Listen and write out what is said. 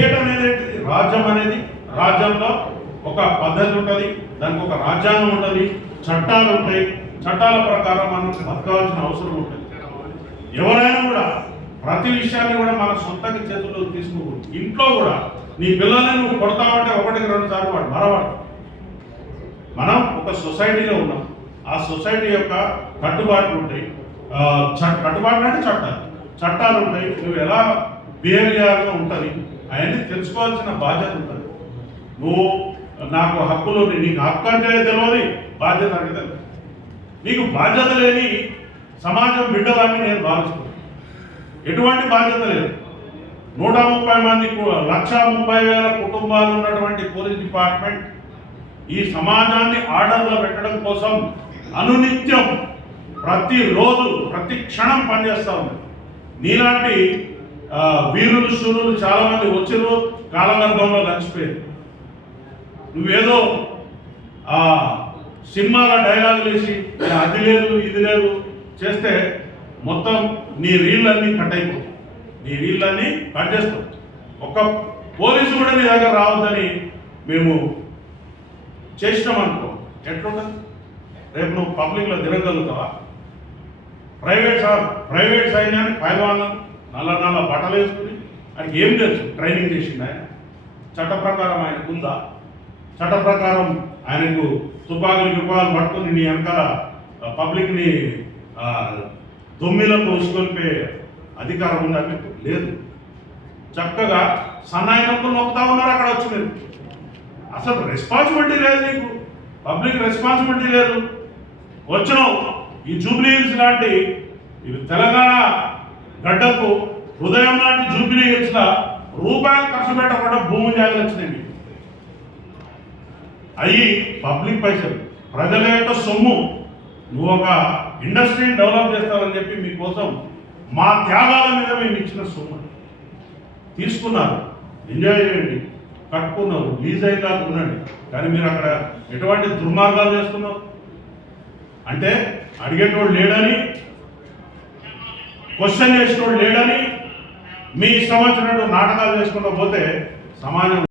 State అనేది రాజ్యం అనేది రాజ్యంలో ఒక పద్ధతి ఉంటుంది, దానికి ఒక రాజ్యాంగం ఉంటుంది, చట్టాలు ఉంటాయి. చట్టాల ప్రకారం మనం బతకాల్సిన అవసరం ఉంటుంది. ఎవరైనా కూడా ప్రతి విషయాన్ని కూడా మన సొంతంగా చేతుల్లో తీసుకోకూడదు. ఇంట్లో కూడా నీ పిల్లల్ని నువ్వు కొడతావంటే ఒకటికి 2 సార్లు వాడు మరవాడు. మనం ఒక సొసైటీలో ఉన్నాం. ఆ సొసైటీ యొక్క కట్టుబాట్లు ఉంటాయి. కట్టుబాట్లు అంటే చట్టాలు ఉంటాయి. నువ్వు ఎలా బిహేవ్ చేయాలో ఉంటుంది. అవన్నీ తెలుసుకోవాల్సిన బాధ్యత ఉంటుంది. నువ్వు నాకు హక్కులు, నీకు హక్కు అంటే తెలియదు, బాధ్యత అంటే తెలియదు. నీకు బాధ్యత లేని సమాజం బిడ్డవాన్ని నేను భావిస్తున్నాను. ఎటువంటి బాధ్యత లేదు. 130 మంది 1,30,000 కుటుంబాలు ఉన్నటువంటి పోలీస్ డిపార్ట్మెంట్ ఈ సమాజాన్ని ఆర్డర్లో పెట్టడం కోసం అనునిత్యం ప్రతిరోజు ప్రతి క్షణం పనిచేస్తూ ఉంది. నీలాంటి వీరులు శూరులు చాలా మంది వచ్చిరు, కాలగర్భంలో కలిసిపోయారు. నువ్వేదో సినిమాల డైలాగులు వేసి అది లేదు ఇది లేదు చేస్తే మొత్తం నీ రీళ్ళన్నీ కట్ అయిపోతాయి. నీ రీళ్ళన్నీ కట్ చేస్తాం. ఒక్క పోలీసు కూడా నీ దగ్గర రావద్దని మేము చేసినామనుకో ఎట్లుంటుంది? రేపు నువ్వు పబ్లిక్లో తిరగలుగుతావా? ప్రైవేట్ సైన్యానికి పైలవాళ్ళను నల్ల బట్టలు వేసుకుని ఆయనకి ఏం తెలుసు? ట్రైనింగ్ చేసింది ఆయన. చట్ట ప్రకారం ఆయనకు ఉందా? చట్ట ప్రకారం ఆయనకు తుపాకులు పట్టుకుని నీ వెనకాల పబ్లిక్ని దొమ్మిలకు ఉసుకొల్పే అధికారం ఉందా? మీకు లేదు. చక్కగా సన్నాయి నొప్పులు నొక్కుతా ఉన్నారు అక్కడ వచ్చి మీరు. అసలు రెస్పాన్సిబిలిటీ లేదు నీకు, పబ్లిక్ రెస్పాన్సిబిలిటీ లేదు. వచ్చినావు ఈ జూబ్లీ హిల్స్ లాంటి తెలంగాణ గడ్డకు హృదయం లాంటి జూబ్లీ హిల్స్లో రూపాయలు ఖర్చు పెట్టకుండా భూమి జాగ్రత్త వచ్చినాయి. అవి పబ్లిక్ పైసలు, ప్రజల యొక్క సొమ్ము. నువ్వు ఒక ఇండస్ట్రీని డెవలప్ చేస్తావని చెప్పి మీకోసం మా త్యాగాల మీద మేము ఇచ్చిన సొమ్ము తీసుకున్నారు. ఎంజాయ్ చేయండి, కట్టుకున్నారు, లీజ్ అయిందా ఉండండి. కానీ మీరు అక్కడ ఎటువంటి దుర్మార్గాలు చేస్తున్నారు అంటే అడిగేటోడు లేడని, క్వశ్చన్ చేసేటోడు లేడని, మీ ఇష్టం వచ్చినట్టు నాటకాలు చేసుకుంటూ పోతే సమాజం